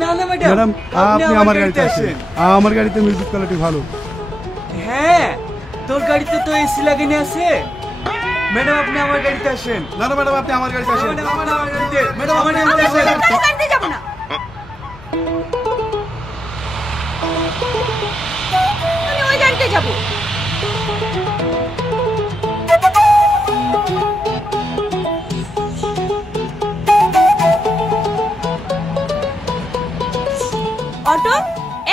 না না ম্যাডাম, আপনি আমার গাড়িতে আসেন। আমার গাড়িতে মিউজিক কোয়ালিটি ভালো। হ্যাঁ, তোর গাড়িতে তো এসি লাগানো আছে। ম্যাডাম আপনি আমার গাড়িতে আসেন। না না ম্যাডাম, আপনি আমার গাড়িতে আসেন। ম্যাডাম আমার গাড়িতে, ম্যাডাম আমার আমি গাড়িতে আসেন। আপনার গাড়িতে যাব না। আমি ওই গাড়িতে যাব। অটো,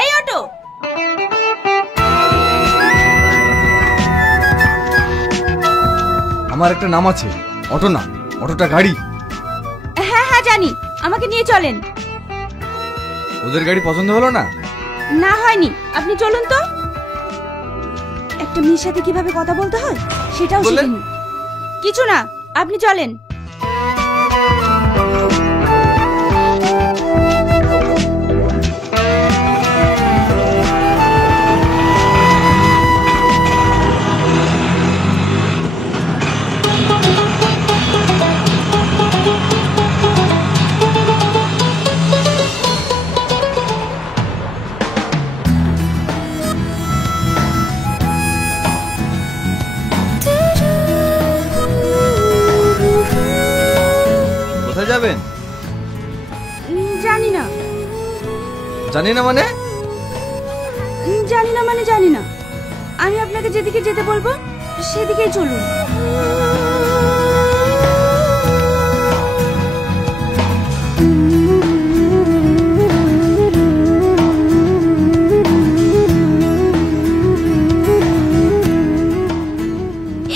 এই অটো। আমার একটা নাম আছে, অটো না, অটোটা গাড়ি। হ্যাঁ হ্যাঁ জানি, আমাকে নিয়ে চলেন। ওদের গাড়ি পছন্দ হলো না? না হয়নি, আপনি চলুন তো। একটা মেয়ের সাথে কিভাবে কথা বলতে হয় সেটাও বললেন? শিখিনি। কিছু না, আপনি চলেন। কোথায় যাবেন? জানি না। জানি না মানে? জানি না মানে জানি না। আমি আপনাকে যেদিকে যেতে বলবো সেদিকেই চলুন।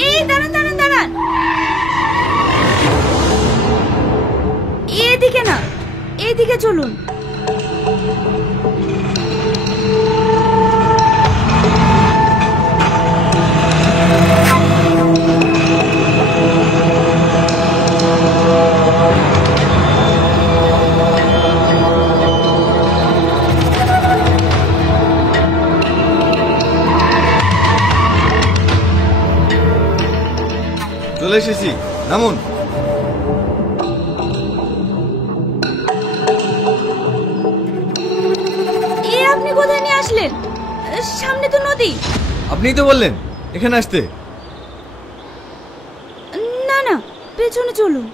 এই দাঁড়ান দাঁড়ান দাঁড়ান, এদিকে না, এইদিকে চলুন। চলে এসেছি, নামুন। আপনি কোথায় নিয়ে আসলেন? সামনে তো নদী। আপনিই তো বললেন এখানে আসতে। না না, পেছনে চলুন।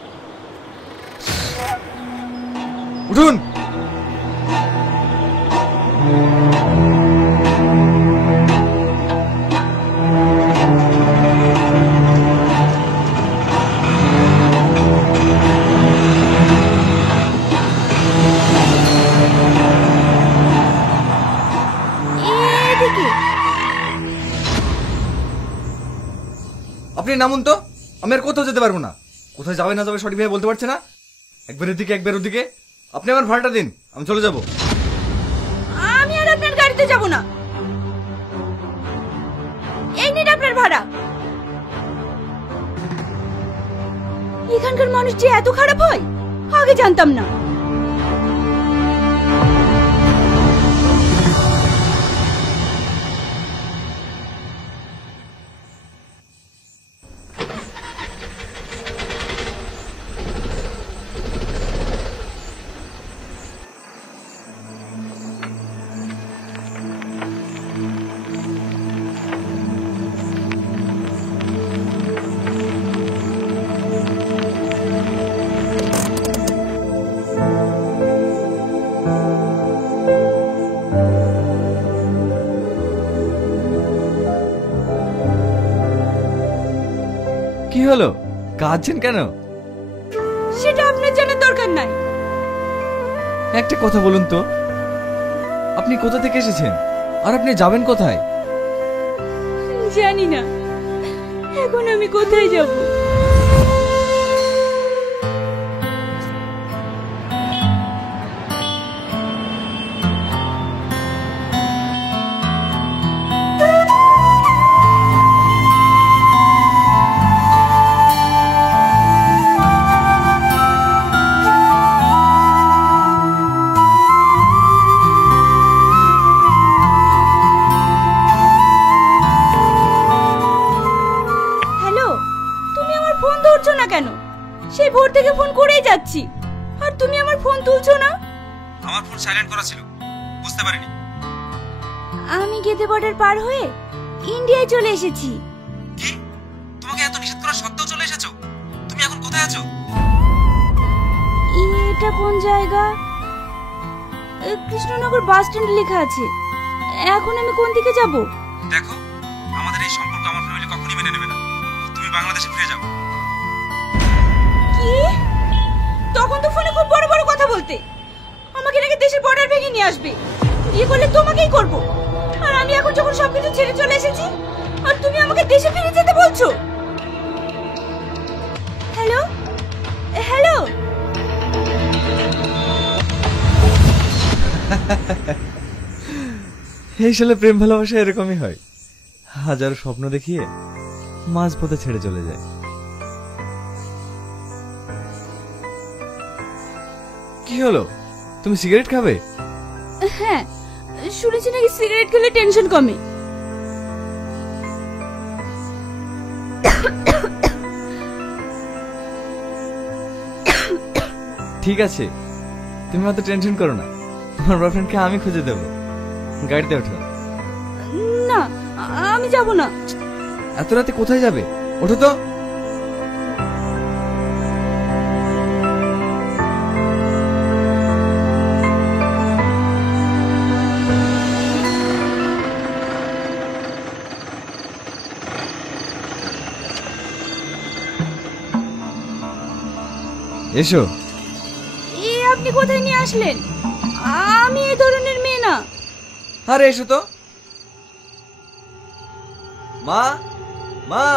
উঠুন। এদিকে। আপনি নামুন তো, আমি আর কোথাও যেতে পারবো না। কোথায় যাবে না যাবে সঠিকভাবে বলতে পারছে না। একবার এদিকে একবার ওদিকে। আপনি আমার ভাড়াটা দিন, আমি চলে যাব। আমি আর আপনার গাড়িতে যাব না। এই নিন আপনার ভাড়া। এখানকার মানুষ যে এত খারাপ হয় আগে জানতাম না। কি হলো, কাঁদছেন কেন? সেটা আপনার জানার দরকার নাই। একটা কথা বলুন তো, আপনি কোথা থেকে এসেছেন আর আপনি যাবেন কোথায়? জানি না, এখন আমি কোথায় যাব। তুলছো না কেন? সেই ভোর থেকে ফোন করেই যাচ্ছি, আর তুমি আমার ফোন তুলছো না। আমার ফোন সাইলেন্ট করা ছিল, বুঝতে পারিনি। আমি গেদে বর্ডার পার হয়ে ইন্ডিয়ায় চলে এসেছি। কি? তোমাকে এত নিষেধ করা সত্ত্বেও চলে এসেছো? তুমি এখন কোথায় আছো? এটা কোন জায়গা? কৃষ্ণনগর বাস স্ট্যান্ড লেখা আছে। এখন আমি কোন দিকে যাব? দেখো, আমাদের এই সম্পর্ক আমার ফ্যামিলি কখনোই মেনে নেবে না। তুমি বাংলাদেশে ফিরে যাও। কি? তখন তো ফোনে খুব বড় বড় কথা বলতে। আমাকে নাকি দেশের বর্ডার ভেঙে নিয়ে আসবে, বিয়ে করলে তোমাকেই করব। আর আমি এখন যখন সবকিছু ছেড়ে চলে এসেছি, আর তুমি আমাকে দেশে ফিরে যেতে বলছো? Hello hello. এই সালে প্রেম ভালোবাসা এরকমই হয়, হাজারো স্বপ্ন দেখিয়ে মাঝপথে ছেড়ে চলে যায়। কি হলো, তুমি সিগারেট খাবে? হ্যাঁ, শুনেছি নাকি সিগারেট খেলে টেনশন কমে। ঠিক আছে, তুমি অত টেনশন করো না, তোমার বয়ফ্রেন্ডকে আমি খুঁজে দেবো। গাড়িতে ওঠো। না, আমি যাব না। এত রাতে কোথায় যাবে? ওঠো তো। এসো। আপনি কোথায় নিয়ে আসলেন? আমি এই ধরনের মেয়ে না। আরে এসো তো। মা, মা।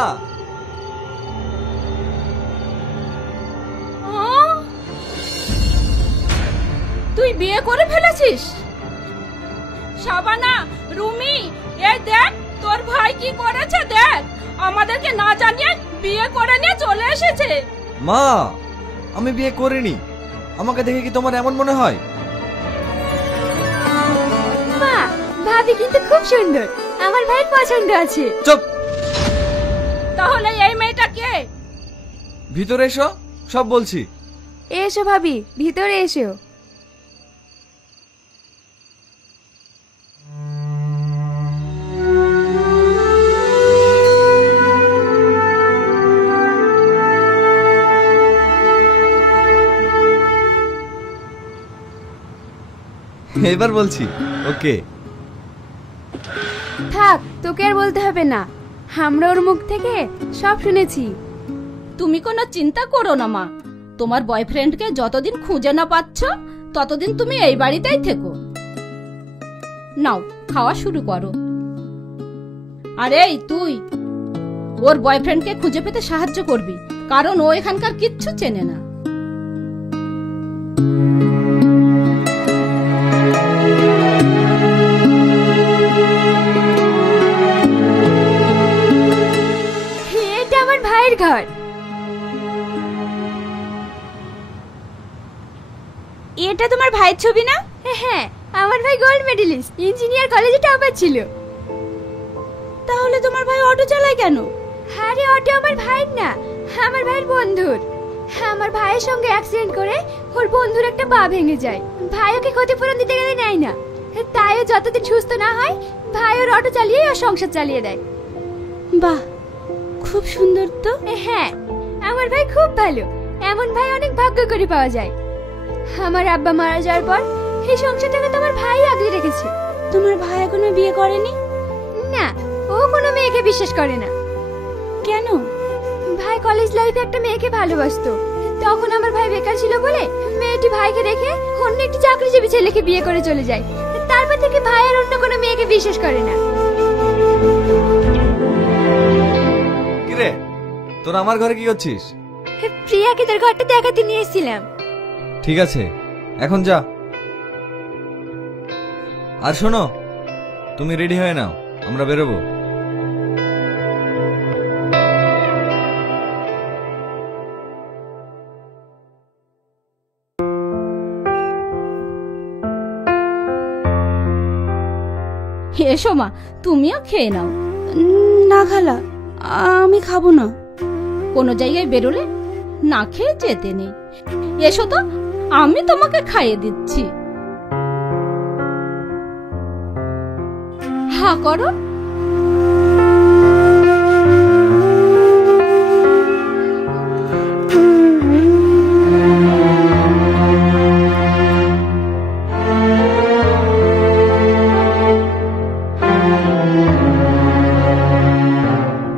তুই বিয়ে করে ফেলেছিস? শাবানা, রুমি, এই দেখ তোর ভাই কি করেছে দেখ। আমাদেরকে না জানিয়ে বিয়ে করে নিয়ে চলে এসেছে। মা, আমি বিয়ে করিনি। আমাকে দেখে কি তোমার এমন মনে হয়? মা, ভাবি কিন্তু খুব সুন্দর, আমার ভাইয়ের পছন্দ আছে। চুপ। তাহলে এই মেয়েটা কে? ভিতরে এসো, সব বলছি। এসো ভাবি, ভিতরে এসো। এবার বলছি, ওকে। থাক, তোকে আর বলতে হবে না, আমরা ওর মুখ থেকে সব শুনেছি। তুমি কোনো চিন্তা করো না মা, তোমার বয়ফ্রেন্ডকে যতদিন খুঁজে না পাচ্ছ ততদিন তুমি এই বাড়িতেই থেকো। নাও, খাওয়া শুরু করো। আরে তুই ওর বয়ফ্রেন্ডকে খুঁজে পেতে সাহায্য করবি, কারণ ও এখানকার কিচ্ছু চেনে না। এটা আমার ভাইয়ের ঘর। এটা তোমার ভাইয়ের ছবি না? হ্যাঁ, আমার ভাই গোল্ড মেডেলিস্ট, ইঞ্জিনিয়ার কলেজে টপার ছিল। তাহলে তোমার ভাই অটো চালায় কেন? আরে অটো আমার ভাইয়ের না, আমার ভাইয়ের বন্ধুর। আমার ভাইয়ের সঙ্গে অ্যাক্সিডেন্ট করে ওর বন্ধুর একটা পা ভেঙে যায়। ভাই ওকে ক্ষতিপূরণ দিতে গেলে নেয় না, তাই ও যতদিন সুস্থ না হয় ভাই ওর অটো চালিয়ে ওর সংসার চালিয়ে দেয়। বাহ, খুব সুন্দর তো। হ্যাঁ, আমার ভাই খুব ভালো, এমন ভাই অনেক ভাগ্য করে পাওয়া যায়। আমার আব্বা মারা যাওয়ার পর এই সংসারটাকে তোমার ভাই আগলে রেখেছে। তোমার ভাই এখনো বিয়ে করেনি? না, ও কোনো মেয়েকে বিশ্বাস করে না। কেন? ভাই কলেজ লাইফে একটা মেয়েকে ভালোবাসতো, তখন আমার ভাই বেকার ছিল বলে মেয়েটি ভাইকে রেখে অন্য একটি চাকরিজীবী ছেলেকে বিয়ে করে চলে যায়। তারপর থেকে ভাই আর অন্য কোনো মেয়েকে বিশ্বাস করে না। কিরে, তোরা আমার ঘরে কি করছিস? প্রিয়াকে তোর ঘরটা দেখাতে নিয়ে এসেছিলাম। ঠিক আছে, এখন যা। আর শোনো, তুমি রেডি হয়ে নাও, আমরা বেরোবো। এসো মা, তুমিও খেয়ে নাও। না খালা, আমি খাবো না। কোনো জায়গায় বেরোলে না খেয়ে যেতে নেই। এসো তো, আমি তোমাকে খাইয়ে দিচ্ছি। হা করো।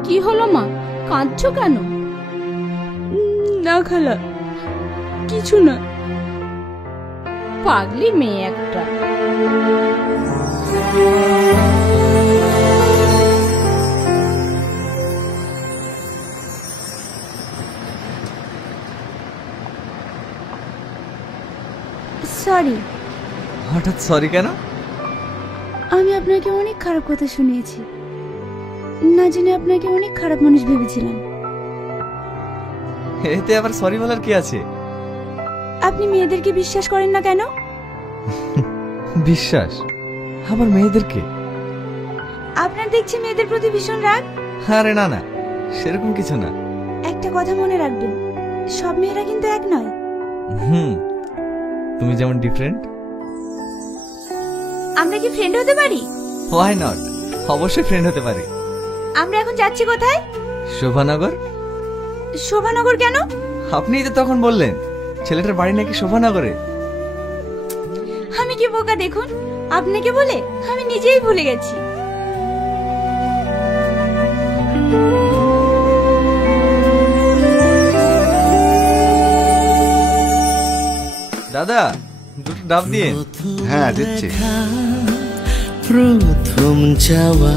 কি হলো মা, কাঁদছো কেন? না খালা, কিছু না। পাগলি মেয়ে একটা। সরি। হঠাৎ সরি কেন? আমি আপনাকে অনেক খারাপ কথা শুনিয়েছি, না জেনে আপনাকে অনেক খারাপ মানুষ ভেবেছিলাম। এতে আবার সরি বলার কি আছে? আপনি মেয়েদেরকে বিশ্বাস করেন না কেন? বিশ্বাস? আবার মেয়েদেরকে? আপনার দেখছি মেয়েদের প্রতি ভীষণ রাগ। আরে না না, সেরকম কিছু না। একটা কথা মনে রাখবেন, সব মেয়েরা কিন্তু এক নয়। তুমি যেমন ডিফারেন্ট। আমরা কি ফ্রেন্ড হতে পারি? হোয়াই নট, অবশ্যই ফ্রেন্ড হতে পারি। আমরা এখন যাচ্ছি কোথায়? শোভানগর। শোভানগর কেন? আপনিই তো তখন বললেন ছেলেটার বাড়ি নাকি শোভানগরে। আমি কি বোকা দেখুন, আপনাকে বলে আমি নিজেই ভুলে গেছি। দাদা, দুটো ডাব দিয়ে। হ্যাঁ দিচ্ছি। প্রথম যাওয়া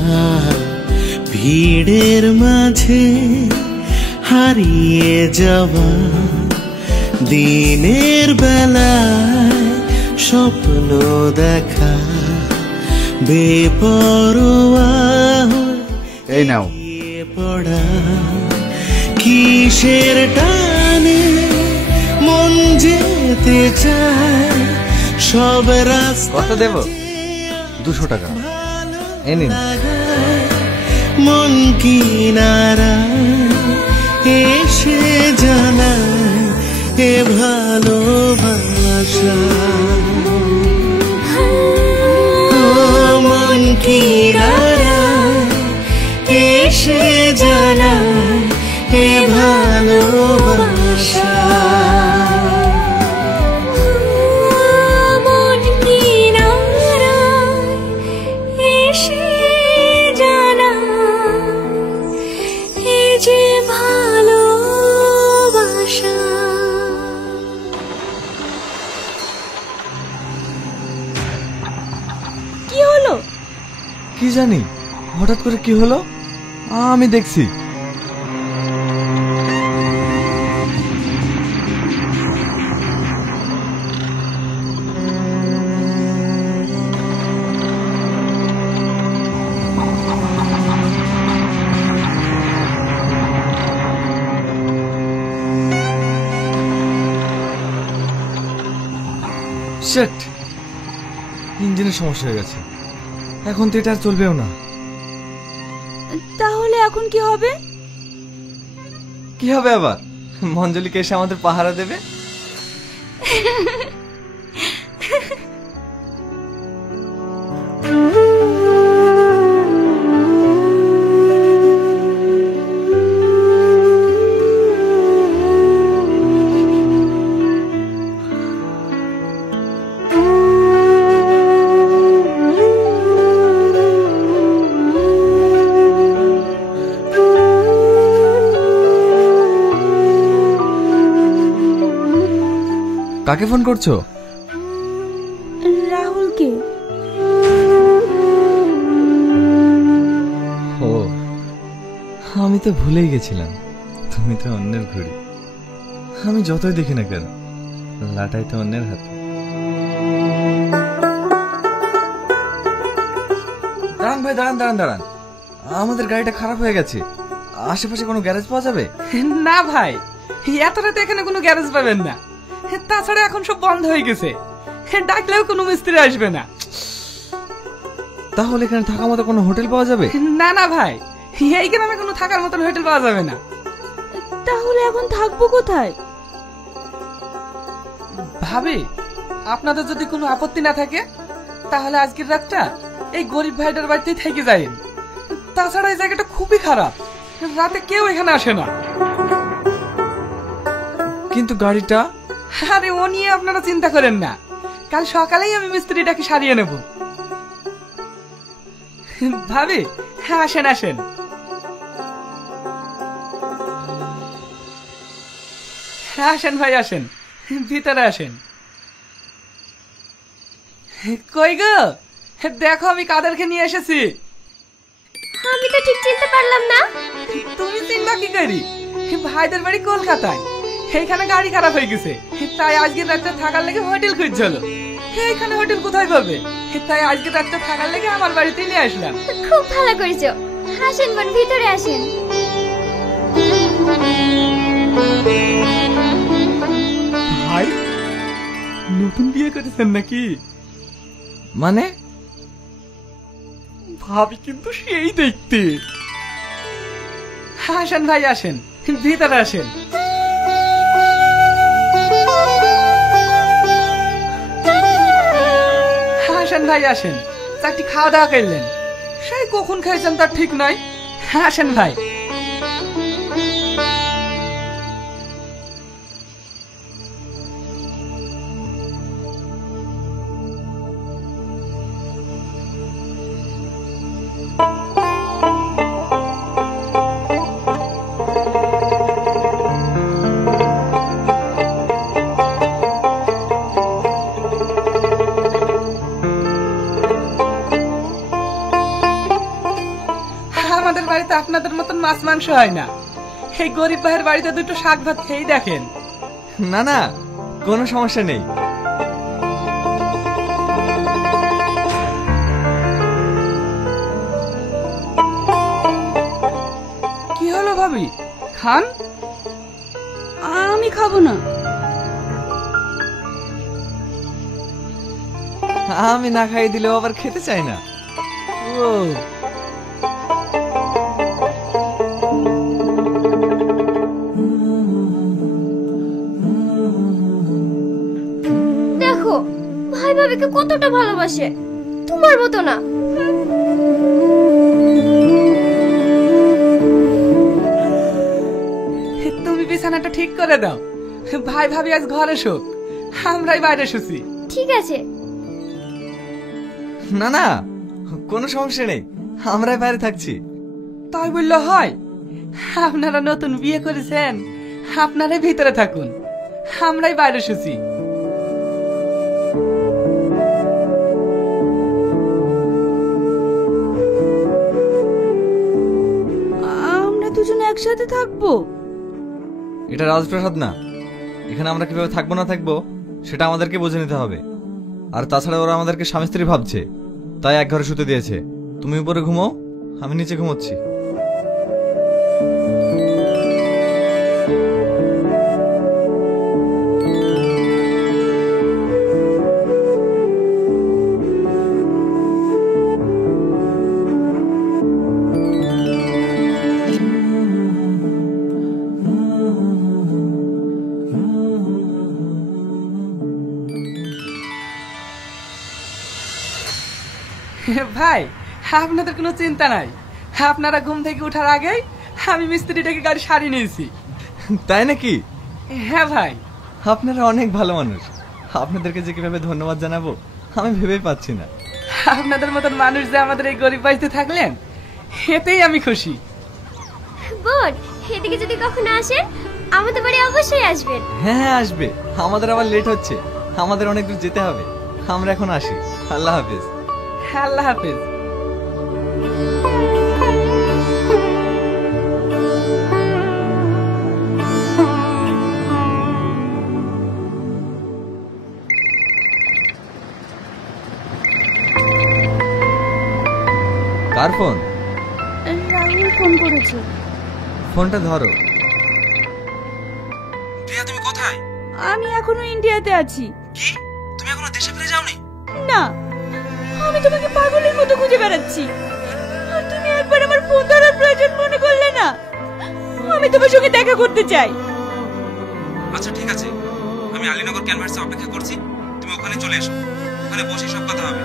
ভিড়ের মাঝে হারিয়ে যাওয়া দিনের বেলায় স্বপ্ন দেখা বেপরোয়া এই নাও। হয়ে পড়া কিসের টানে মন যেতে চায় সব রাস্তা। কত দেব? 200 টাকা। এই নিন। মন কিনারা এসে জানায় এ ভালোবাসা। মন কিনারা এসে জানায় এ ভালোবাসা। কি হলো? কি জানি হঠাৎ করে কি হলো, আমি দেখছি। শিট, ইঞ্জিনের সমস্যা হয়ে গেছে। এখন তো এটা আর চলবেও না। তাহলে এখন কি হবে? কি হবে আবার? মঞ্জলিকে এসে আমাদের পাহারা দেবে। কাকে ফোন করছো? রাহুলকে। ও, আমি তো ভুলেই গেছিলাম তুমি তো অন্যের ঘড়ি। আমি যতই দেখি না কেন, লাটাই তো অন্যের হাতে। দাঁড়ান ভাই, দাঁড়ান দাঁড়ান দাঁড়ান, আমাদের গাড়িটা খারাপ হয়ে গেছে। আশেপাশে কোনো গ্যারেজ পাওয়া যাবে? না ভাই, এত রাতে এখানে কোনো গ্যারেজ পাবেন না। তাছাড়া এখন সব বন্ধ হয়ে গেছে, ডাকলেও কোনো মিস্ত্রি আসবে না। তাহলে এখানে থাকার মতো কোনো হোটেল পাওয়া যাবে? না না ভাই, এই গ্রামে কোনো থাকার মতন হোটেল পাওয়া যাবে না। তাহলে এখন থাকবো কোথায়? ভাবি, আপনাদের যদি কোনো আপত্তি না থাকে তাহলে আজকের রাতটা এই গরিব ভাইটার বাড়িতেই থেকে যাইন। তাছাড়া এই জায়গাটা খুবই খারাপ, রাতে কেউ এখানে আসে না। কিন্তু গাড়িটা? আরে ও নিয়ে আপনারা চিন্তা করেন না, কাল সকালেই আমি মিস্ত্রিটাকে সারিয়ে নেব। ভাবি, হ্যাঁ আসেন আসেন। হ্যাঁ আসেন ভাই আসেন, ভিতরে আসেন। কই গো, দেখো আমি কাদেরকে নিয়ে এসেছি। আমি তো ঠিক চিনতে পারলাম না। তুমি চিনবা কি করি? ভাইদের বাড়ি কলকাতায়, এইখানে গাড়ি খারাপ হয়ে গেছে, তাই আজকে রাতটা থাকার লেগে হোটেল খুঁজছিল। এইখানে হোটেল কোথায় পাবে, তাই আজকে রাতটা থাকার লেগে আমার বাড়িতে নিয়ে আসলাম। খুব ভালো করেছো। আসেন বোন, ভিতরে আসেন। ভাই, নতুন বিয়ে করেছেন নাকি? মানে? ভাবি কিন্তু সেই দেখতে। আসেন ভাই আসেন, ভিতরে আসেন। আসেন ভাই আসেন, চারটি খাওয়া দাওয়া করলেন? সেই কখন খাইছেন তার ঠিক নাই। আসেন ভাই। আমাদের বাড়িতে আপনাদের মতন মাছ মাংস হয় না। এই গরিব ভাইয়ের বাড়িতে দুটো শাক ভাত খেয়েই দেখেন। না না, কোনো সমস্যা নেই। কি হলো ভাবি, খান? আমি খাবো না। আমি না খাইয়ে দিলেও আবার খেতে চাই না। ও, দেখো ভাই ভাবিকে কতটা ভালোবাসে, তোমার মতো না। তুমি বিছানাটা ঠিক করে দাও। ভাই ভাবি আজ ঘরে শোক, আমরাই বাইরে শুছি। ঠিক আছে। না না, কোনো সমস্যা নেই, আমরাই বাইরে থাকছি। তাই বললে হয়? আপনারা নতুন বিয়ে করেছেন, আপনারাই ভিতরে থাকুন, আমরাই বাইরে শুছি। আমরা দুজনে একসাথে থাকবো? এটা রাজপ্রাসাদ না, এখানে আমরা কিভাবে থাকবো না থাকবো সেটা আমাদেরকে বুঝে নিতে হবে। আর তাছাড়া ওরা আমাদেরকে স্বামী স্ত্রী ভাবছে, তাই এক ঘরে শুতে দিয়েছে। তুমি উপরে ঘুমাও, আমি নিচে ঘুমোচ্ছি। ভাই, আপনাদের কোনো চিন্তা নাই, আপনারা ঘুম থেকে ওঠার আগেই আমি মিস্ত্রিটাকে গাড়ি সারিয়ে নিয়েছি। তাই নাকি? হ্যাঁ ভাই। আপনারা অনেক ভালো মানুষ, আপনাদেরকে যে কিভাবে ধন্যবাদ জানাবো আমি ভেবেই পাচ্ছি না। আপনাদের মতন মানুষ যে আমাদের এই গরিব বাড়িতে থাকলেন, এতেই আমি খুশি। বোন, এদিকে যদি কখনো আসেন আমাদের বাড়ি অবশ্যই আসবেন। হ্যাঁ হ্যাঁ আসবে, আমাদের আবার লেট হচ্ছে, আমাদের অনেক দূর যেতে হবে। আমরা এখন আসি, আল্লাহ হাফেজ। আল্লাহ হাফেজ। কার ফোন? রাহুল ফোন করেছে। ফোনটা ধরো। প্রিয়া, তুমি কোথায়? আমি এখনো ইন্ডিয়াতে আছি। কি, তুমি এখনো দেশে ফিরে যাওনি? না, আমি তোমাকে পাগলের মতো খুঁজে বেড়াচ্ছি, আর তুমি একবার আমার ফোন ধরার প্রয়োজন মনে করলে না। আমি তোমার সঙ্গে দেখা করতে চাই। আচ্ছা ঠিক আছে, আমি আলীনগর ক্যানভাসে অপেক্ষা করছি, তুমি ওখানে চলে এসো, ওখানে বসে সব কথা হবে।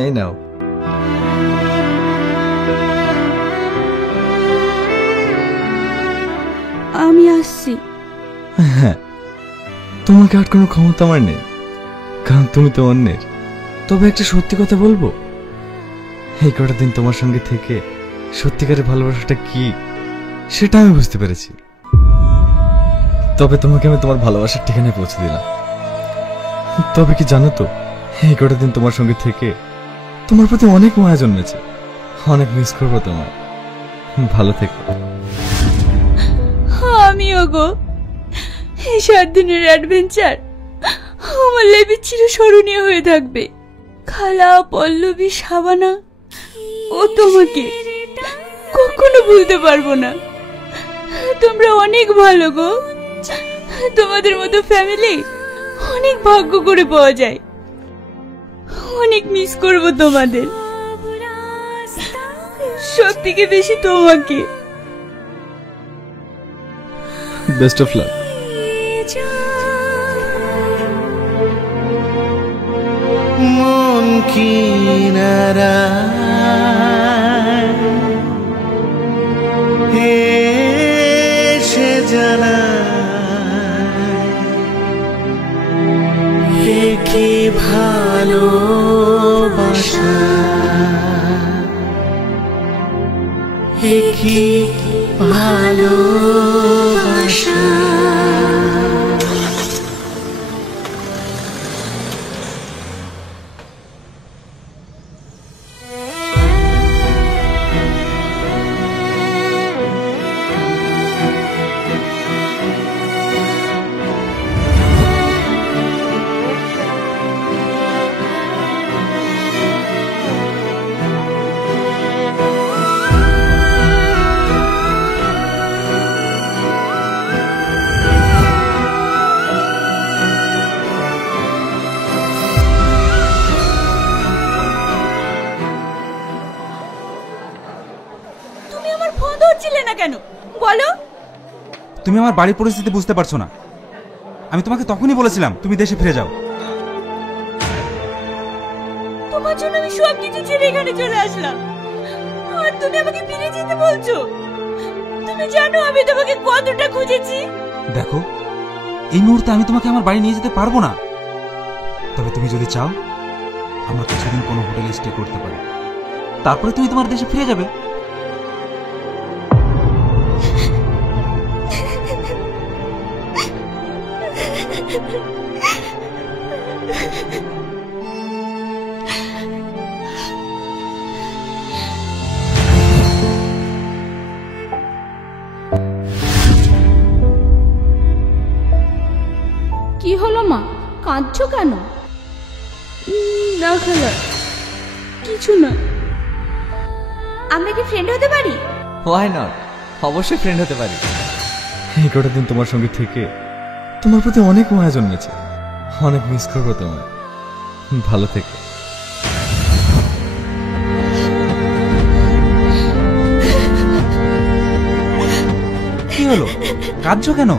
এই নাও। আমি আসছি। হ্যাঁ, তোমাকে আটকানোর ক্ষমতা আমার নেই, কারণ তুমি তো অন্যের। তবে একটা সত্যি কথা বলবো, এই কটা দিন তোমার সঙ্গে থেকে সত্যিকারের ভালোবাসাটা কি সেটা আমি বুঝতে পেরেছি। তবে তোমাকে আমি তোমার ভালোবাসার ঠিকানায় পৌঁছে দিলাম। তবে কি জানো তো, এই কটা দিন তোমার সঙ্গে থেকে তোমার প্রতি অনেক মায়া জন্মেছে, অনেক মিস করবো তোমায়। ভালো থেকো। আমিও গো, এই 7 দিনের অ্যাডভেঞ্চার আমার লেবে চিরস্মরণীয় হয়ে থাকবে। খালা, পল্লবী, শাবানা ও তোমাকে কখনো ভুলতে পারবো না। তোমরা অনেক ভালো গো, তোমাদের মতো ফ্যামিলি অনেক ভাগ্য করে পাওয়া যায়। অনেক মিস করব তোমাদের, সব থেকে বেশি তোমাকে। Best of luck. মন কিনারা এসে জানায় কি ভালোবাসা, কি ভালোবাসা। কেন বলো? তুমি আমার বাড়ির পরিস্থিতি বুঝতে পারছো না। আমি তোমাকে তখনই বলেছিলাম তুমি দেশে ফিরে যাও। তোমার জন্য আমি সব কিছু ছেড়ে এখানে চলে আসলাম, আর তুমি আমাকে ফিরে যেতে বলছো? তুমি জানো আমি তোমাকে কতটা খুঁজেছি। দেখো, এই মুহূর্তে আমি তোমাকে আমার বাড়ি নিয়ে যেতে পারবো না। তবে তুমি যদি চাও আমরা কিছুদিন কোনো হোটেলে স্টে করতে পারি, তারপরে তুমি তোমার দেশে ফিরে যাবে। কি হলো মা, কাঁদছো কেন? না খালা, কিছু না। আমরা কি ফ্রেন্ড হতে পারি? হোয়াই নট, অবশ্যই ফ্রেন্ড হতে পারি। এই কটা দিন তোমার সঙ্গে থেকে তোমার প্রতি অনেক মায়া জন্মেছে, অনেক মিস করবো তোমায়। ভালো থেকো। কি হলো, কাঁদছো কেন?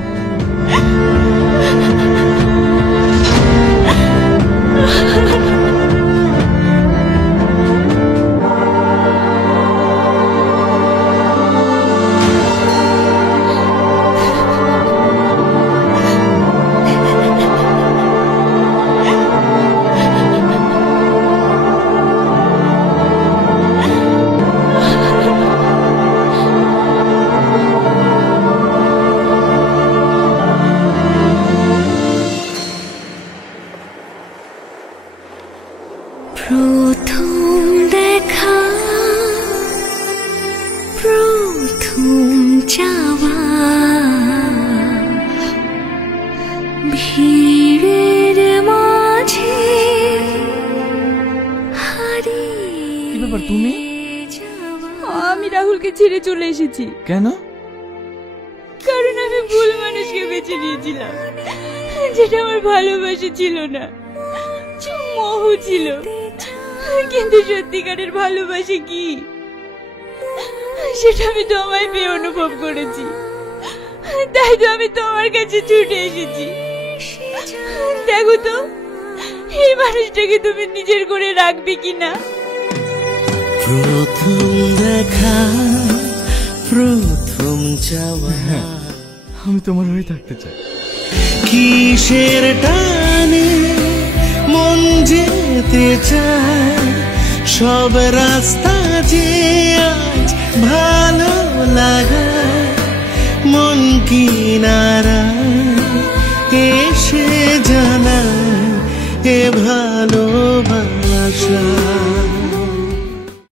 ভিড়ের মাঝে কি ব্যাপার তুমি? আমি রাহুলকে ছেড়ে চলে এসেছি। কেন? কারণ আমি ভুল মানুষকে বেছে নিয়েছিলাম, যেটা আমার ভালোবাসা ছিল না, মোহ ছিল। কিন্তু সত্যিকারের ভালোবাসা কি সেটা আমি তোমায় পেয়ে অনুভব করেছি। তাই তো আমি তোমার কাছে ছুটে এসেছি। দেখো তো এই মানুষটাকে তুমি নিজের করে রাখবে কিনা। প্রথম দেখা, প্রথম চাওয়া, আমি তোমার হয়ে থাকতে চাই। কিসের টানে মন যেতে চায়, সব রাস্তা যে আজ ভালো লাগায়, মন কিনারা এসে জানায় এ